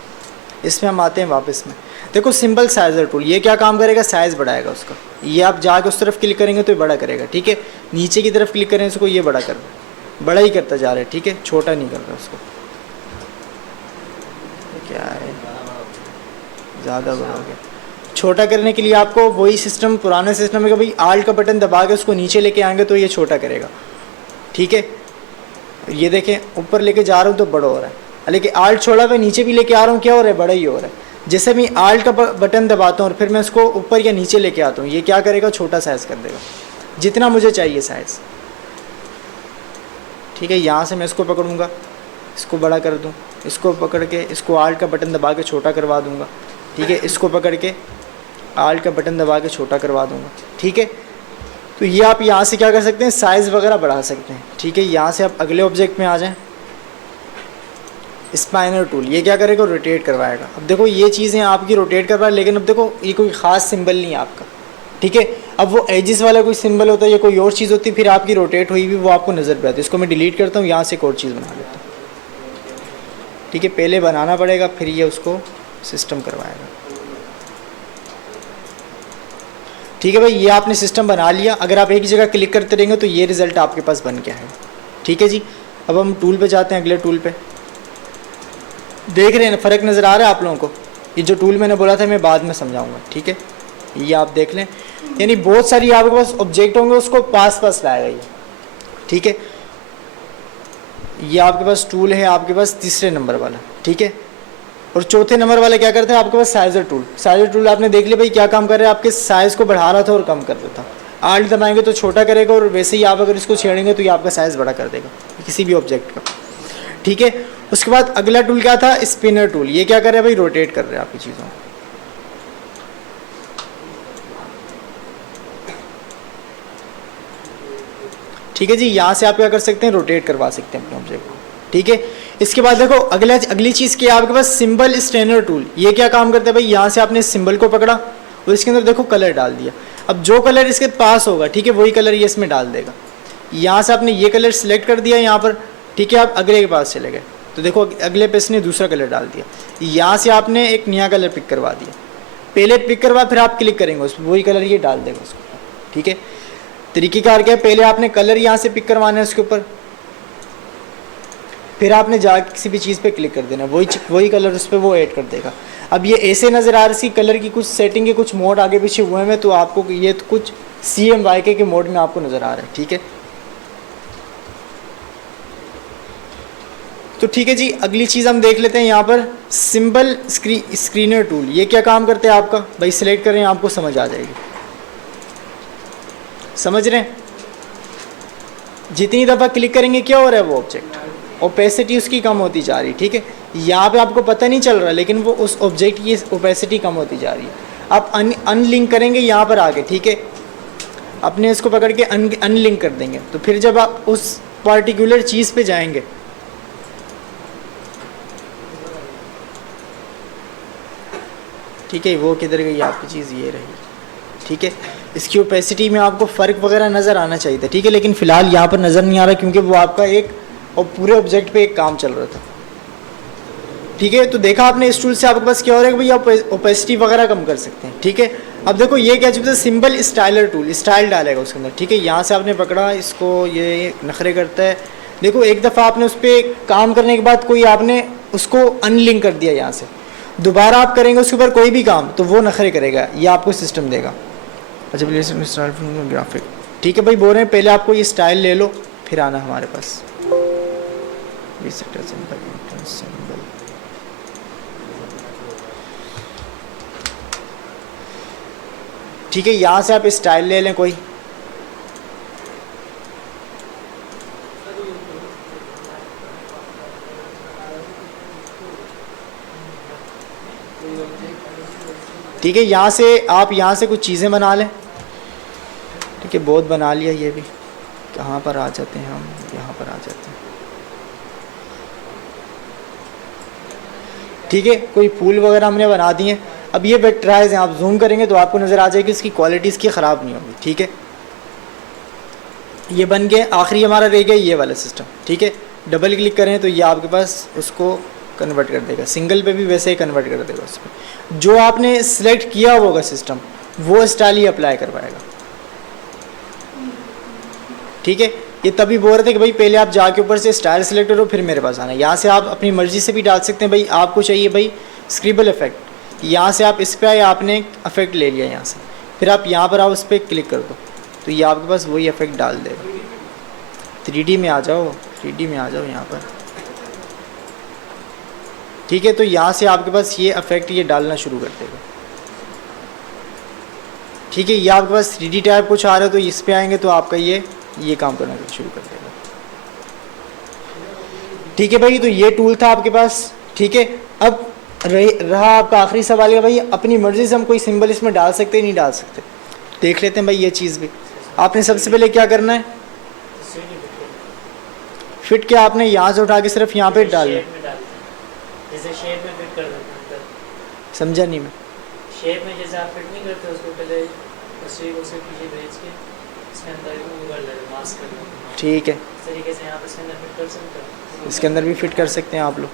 इसमें हम आते हैं वापस में। देखो सिंबल साइज़र टूल, ये क्या काम करेगा, साइज़ बढ़ाएगा उसका। ये आप जाके उस तरफ क्लिक करेंगे तो ये बड़ा करेगा, ठीक है। नीचे की तरफ क्लिक करें इसको, ये बड़ा कर रहा है, बड़ा ही करता जा रहा है, ठीक है, छोटा नहीं कर रहा उसको। क्या है, ज़्यादा बड़ा हो गया। छोटा करने के लिए आपको वही सिस्टम, पुराना सिस्टम है कि भाई आल्ट का बटन दबा के उसको नीचे लेके आएंगे तो ये छोटा करेगा, ठीक है। ये देखें ऊपर लेके जा रहा हूँ तो बड़ा हो रहा है, लेकिन आल्ट छोड़ा हुआ नीचे भी लेके आ रहा हूँ, क्या हो रहा है, बड़ा ही हो रहा है। जैसे मैं आल्ट का बटन दबाता हूँ और फिर मैं इसको ऊपर या नीचे लेके आता हूँ, ये क्या करेगा, छोटा साइज़ कर देगा जितना मुझे चाहिए साइज़, ठीक है। यहाँ से मैं इसको पकड़ूँगा, इसको बड़ा कर दूँ, इसको पकड़ के इसको आल्ट का बटन दबा के छोटा करवा दूँगा, ठीक है। इसको पकड़ के आल्ट का बटन दबा के छोटा करवा दूँगा, ठीक है। तो ये आप यहाँ से क्या कर सकते हैं, साइज़ वगैरह बढ़ा सकते हैं, ठीक है। यहाँ से आप अगले ऑब्जेक्ट में आ जाएं, स्पाइनर टूल, ये क्या करेगा, रोटेट करवाएगा। अब देखो ये चीज़ें आपकी रोटेट करवा, लेकिन अब देखो ये कोई ख़ास सिंबल नहीं है आपका, ठीक है। अब वो एजिस वाला कोई सिंबल होता है या कोई और चीज़ होती है, फिर आपकी रोटेट हुई भी वो आपको नज़र पे आती है। इसको मैं डिलीट करता हूँ, यहाँ से एक और चीज़ बना लेता हूँ, ठीक है। पहले बनाना पड़ेगा, फिर ये उसको सिस्टम करवाएगा, ठीक है भाई। ये आपने सिस्टम बना लिया। अगर आप एक ही जगह क्लिक करते रहेंगे तो ये रिज़ल्ट आपके पास बन गया है, ठीक है जी। अब हम टूल पे जाते हैं, अगले टूल पे। देख रहे हैं फ़र्क नज़र आ रहा है आप लोगों को? ये जो टूल मैंने बोला था मैं बाद में समझाऊंगा, ठीक है। ये आप देख लें, यानी बहुत सारी आपके पास ऑब्जेक्ट होंगे, उसको पास लाएगा ये, ठीक है। ये आपके पास टूल है, आपके पास तीसरे नंबर वाला, ठीक है। और चौथे नंबर वाला क्या करता है आपके पास, साइज़र टूल। साइज़र टूल आपने देख लिया भाई क्या काम कर रहा है, आपके साइज़ को बढ़ा रहा था और कम कर रहा था। आल्ट दबाएंगे तो छोटा करेगा, और वैसे ही आप अगर इसको छेड़ेंगे तो ये आपका साइज़ बड़ा कर देगा किसी भी ऑब्जेक्ट का, ठीक है। उसके बाद अगला टूल क्या था, स्पिनर टूल। ये क्या कर रहा है भाई, रोटेट कर रहे हैं आपकी चीज़ों को, ठीक है जी। यहाँ से आप क्या कर सकते हैं, रोटेट करवा सकते हैं अपने ऑब्जेक्ट को, ठीक है। इसके बाद देखो अगली चीज़ की आपके पास सिंबल स्ट्रेनर टूल। ये क्या काम करता है भाई, यहाँ से आपने इस सिंबल को पकड़ा और इसके अंदर देखो कलर डाल दिया। अब जो कलर इसके पास होगा, ठीक है, वही कलर ये इसमें डाल देगा। यहाँ से आपने ये कलर सिलेक्ट कर दिया यहाँ पर, ठीक है। आप अगले के पास चले गए तो देखो अगले पे इसने दूसरा कलर डाल दिया। यहाँ से आपने एक नया कलर पिक करवा दिया, पहले पिक करवा, फिर आप क्लिक करेंगे उस पर, वही कलर ये डाल देगा उसको, ठीक है। तरीक़ेकार क्या है, पहले आपने कलर यहाँ से पिक करवाना है उसके ऊपर, फिर आपने जाके किसी भी चीज़ पे क्लिक कर देना, वही कलर उस पर वो ऐड कर देगा। अब ये ऐसे नज़र आ रहा है, इसकी कलर की कुछ सेटिंग के कुछ मोड आगे पीछे हुए हैं, तो आपको ये तो कुछ CMYK के मोड में आपको नज़र आ रहा है, ठीक है। तो ठीक है जी, अगली चीज़ हम देख लेते हैं यहाँ पर सिंबल स्क्रीनर टूल। ये क्या काम करते हैं आपका भाई, सिलेक्ट करें, आपको समझ आ जाएगी। समझ रहे हैं, जितनी दफ़ा क्लिक करेंगे क्या हो रहा है, वो ऑब्जेक्ट ओपेसिटी उसकी कम होती जा रही है, ठीक है। यहाँ पे आपको पता नहीं चल रहा, लेकिन वो उस ऑब्जेक्ट की ओपेसिटी कम होती जा रही है। आप अनलिंक करेंगे यहाँ पर आके, ठीक है, अपने इसको पकड़ के अनलिंक कर देंगे, तो फिर जब आप उस पार्टिकुलर चीज़ पे जाएंगे, ठीक है, वो किधर गई आपकी चीज़, ये रही, ठीक है। इसकी ओपेसिटी में आपको फ़र्क वगैरह नज़र आना चाहिए था, ठीक है, लेकिन फ़िलहाल यहाँ पर नज़र नहीं आ रहा, क्योंकि वो आपका एक और पूरे ऑब्जेक्ट पे एक काम चल रहा था, ठीक है। तो देखा आपने इस टूल से आपके पास क्या हो रहा है कि भाई आप ओपेसिटी वगैरह कम कर सकते हैं, ठीक है। अब देखो ये क्या चीज़ है, सिंबल स्टाइलर टूल, स्टाइल डालेगा उसके अंदर, ठीक है। यहाँ से आपने पकड़ा इसको, ये नखरे करता है। देखो एक दफ़ा आपने उस पर काम करने के बाद कोई आपने उसको अनलिंक कर दिया, यहाँ से दोबारा आप करेंगे उसके ऊपर कोई भी काम, तो वो नखरे करेगा, ये आपको सिस्टम देगा। अच्छा स्टाइल ग्राफिक, ठीक है भाई, बोल रहे हैं पहले आपको ये स्टाइल ले लो, फिर आना हमारे पास। ठीक है, यहाँ से आप स्टाइल ले लें कोई, ठीक है, यहाँ से आप यहाँ से कुछ चीज़ें बना लें। ठीक है, बहुत बना लिया ये भी। कहाँ पर आ जाते हैं हम, यहाँ पर आ जाते हैं। ठीक है, कोई फूल वगैरह हमने बना दिए। अब ये वेक्टराइज हैं, आप जूम करेंगे तो आपको नज़र आ जाएगी, इसकी क्वालिटी इसकी ख़राब नहीं होगी। ठीक है, ये बन गए। आखिरी हमारा रह गया ये वाला सिस्टम। ठीक है, डबल क्लिक करें तो ये आपके पास उसको कन्वर्ट कर देगा, सिंगल पे भी वैसे ही कन्वर्ट कर देगा। उस पर जो आपने सिलेक्ट किया होगा सिस्टम, वो स्टाइल ही अप्लाई करवाएगा। ठीक है, ये तभी बोल रहे थे कि भाई पहले आप जाके ऊपर से स्टाइल सेलेक्ट करो फिर मेरे पास आना। यहाँ से आप अपनी मर्ज़ी से भी डाल सकते हैं। भाई आपको चाहिए भाई स्क्रिबल इफेक्ट, यहाँ से आप इस पर आए, आपने इफेक्ट ले लिया यहाँ से, फिर आप यहाँ पर आओ, उस पर क्लिक कर दो तो ये आपके पास वही इफेक्ट डाल देगा। 3D में आ जाओ, 3D में आ जाओ यहाँ पर। ठीक है, तो यहाँ से आपके पास ये इफेक्ट ये डालना शुरू कर देगा। ठीक है, ये आपके पास 3D टाइप कुछ आ रहा है तो इस पे आएंगे तो आपका ये काम करना शुरू कर देगा। ठीक है भाई, तो ये टूल था आपके पास। ठीक है, अब रहा आपका आखिरी सवाल है भाई अपनी मर्ज़ी से हम कोई सिंबल इसमें डाल सकते हैं नहीं डाल सकते। देख लेते हैं भाई ये चीज़ भी। आपने सबसे पहले क्या करना है, फिट क्या आपने यहाँ से उठा के सिर्फ यहाँ पे डालना, जैसे शेप में फिट कर देते हैं। समझा नहीं मैं। शेप में जैसे आप फिट नहीं करते उसको पहले तस्वीर को सिर्फ पीछे भेज के इसके अंदर वो कर लेते, मास्क कर लेते। ठीक है, इस तरीके से यहाँ पर इसके अंदर फिट कर सकते हैं। इसके अंदर भी फिट कर सकते हैं आप लोग।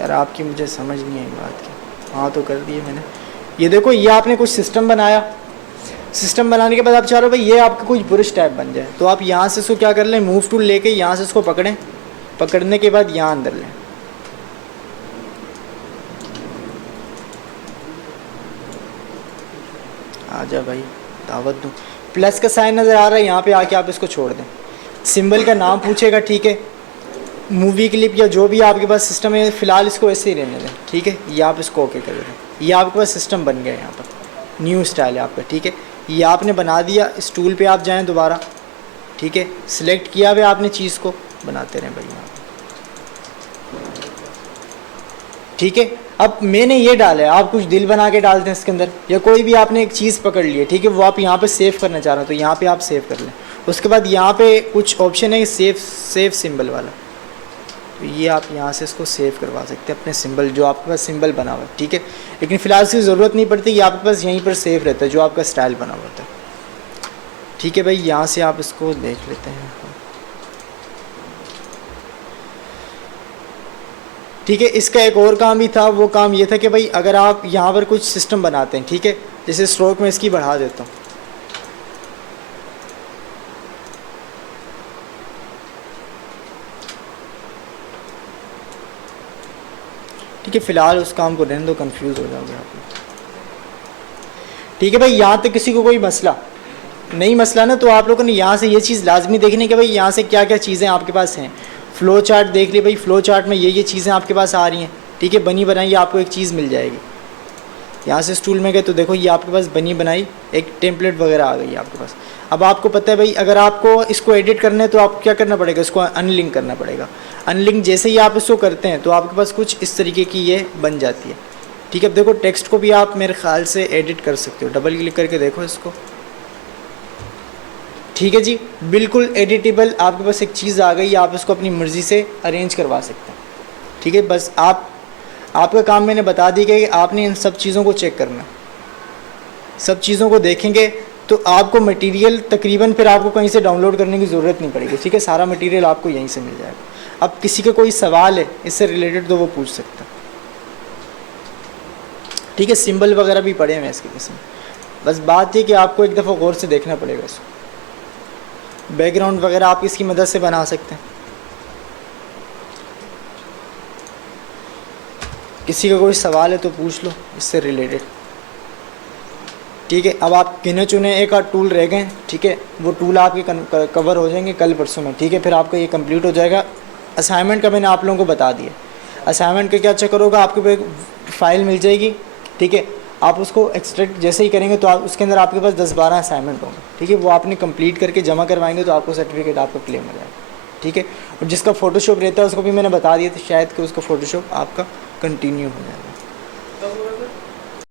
यार आपकी मुझे समझ नहीं आई बात की। हाँ तो कर दिए मैंने। ये देखो, ये आपने कुछ सिस्टम बनाया, सिस्टम बनाने के बाद आप चाह रहे हो भाई ये आपका कुछ ब्रश टाइप बन जाए, तो आप यहाँ से इसको क्या कर लें, मूव टूल लेके यहाँ से इसको पकड़ें, पकड़ने के बाद यहाँ अंदर लें। आजा भाई, दावत दूँ। प्लस का साइन नज़र आ रहा है, यहाँ पे आके आप इसको छोड़ दें। सिंबल का नाम पूछेगा, ठीक है, मूवी क्लिप या जो भी आपके पास सिस्टम है, फ़िलहाल इसको ऐसे ही रहने दें। ठीक है, ये आप इसको ओके कर दें। ये आपके पास सिस्टम बन गया, यहाँ पर न्यू स्टाइल है आपका। ठीक है, ये आपने बना दिया। इस टूल पे आप जाएं दोबारा। ठीक है, सिलेक्ट किया हुआ आपने चीज़ को, बनाते रहें भाई यहाँ। ठीक है, अब मैंने ये डाला है, आप कुछ दिल बना के डालते हैं इसके अंदर, या कोई भी आपने एक चीज़ पकड़ ली है। ठीक है, वो आप यहाँ पे सेव करना चाह रहे हो तो यहाँ पे आप सेव कर लें। उसके बाद यहाँ पे कुछ ऑप्शन है सेव सिंबल वाला, तो ये आप यहाँ से इसको सेव करवा सकते हैं अपने सिंबल, जो आपके पास सिंबल बना हुआ है। ठीक है, लेकिन फ़िलहाल इसकी ज़रूरत नहीं पड़ती, ये आपके पास यहीं पर सेव रहता है जो आपका स्टाइल बना हुआ होता है। ठीक है भाई, यहाँ से आप इसको देख लेते हैं। ठीक है, इसका एक और काम भी था। वो काम ये था कि भाई अगर आप यहाँ पर कुछ सिस्टम बनाते हैं, ठीक है, जैसे स्ट्रोक में इसकी बढ़ा देता हूँ। ठीक है, फ़िलहाल उस काम को रहने दो, कंफ्यूज हो जाओगे आप लोग। ठीक है भाई, यहाँ तक किसी को कोई मसला नहीं, मसला ना, तो आप लोगों ने यहाँ से ये चीज़ लाजमी देखनी कि भाई यहाँ से क्या क्या चीज़ें आपके पास हैं। फ़्लो चार्ट देख ली भाई, फ़्लो चार्ट में ये चीज़ें आपके पास आ रही हैं। ठीक है, बनी बनाई आपको एक चीज़ मिल जाएगी। यहाँ से स्टूल में गए तो देखो ये आपके पास बनी बनाई एक टेम्पलेट वगैरह आ गई आपके पास। अब आपको पता है भाई अगर आपको इसको एडिट करना है तो आपको क्या करना पड़ेगा, इसको अनलिंक करना पड़ेगा। अनलिंक जैसे ही आप इसको करते हैं तो आपके पास कुछ इस तरीके की ये बन जाती है। ठीक है, अब देखो टेक्स्ट को भी आप मेरे ख्याल से एडिट कर सकते हो, डबल क्लिक करके देखो इसको। ठीक है जी, बिल्कुल एडिटेबल आपके पास एक चीज़ आ गई, आप इसको अपनी मर्ज़ी से अरेंज करवा सकते हैं। ठीक है, बस आपका काम मैंने बता दी कि आपने इन सब चीज़ों को चेक करना है। सब चीज़ों को देखेंगे तो आपको मटेरियल तकरीबन फिर आपको कहीं से डाउनलोड करने की ज़रूरत नहीं पड़ेगी। ठीक है, सारा मटेरियल आपको यहीं से मिल जाएगा। अब किसी का कोई सवाल है इससे रिलेटेड तो वो पूछ सकता है। ठीक है, सिंबल वगैरह भी पढ़े हैं इसके किस्म। बस बात ये कि आपको एक दफ़ा गौर से देखना पड़ेगा इसको। बैकग्राउंड वगैरह आप इसकी मदद से बना सकते हैं। किसी का कोई सवाल है तो पूछ लो इससे रिलेटेड। ठीक है, अब आप गिने चुने एक आध टूल रह गए। ठीक है, वो टूल आपके कवर हो जाएंगे कल परसों में। ठीक है, फिर आपका ये कंप्लीट हो जाएगा। असाइनमेंट का मैंने आप लोगों को बता दिया। असाइनमेंट का क्या चक्कर होगा, आपके पास एक फ़ाइल मिल जाएगी। ठीक है, आप उसको एक्सट्रैक्ट जैसे ही करेंगे तो आप उसके अंदर आपके पास 10-12 असाइनमेंट होंगे, ठीक है। वो आपने कंप्लीट करके जमा करवाएंगे तो आपको सर्टिफिकेट आपका क्लेम हो जाएगा, ठीक है। और जिसका फ़ोटोशॉप रहता है उसको भी मैंने बता दिया था शायद कि उसका फ़ोटोशॉप आपका कंटिन्यू हो जाएगा।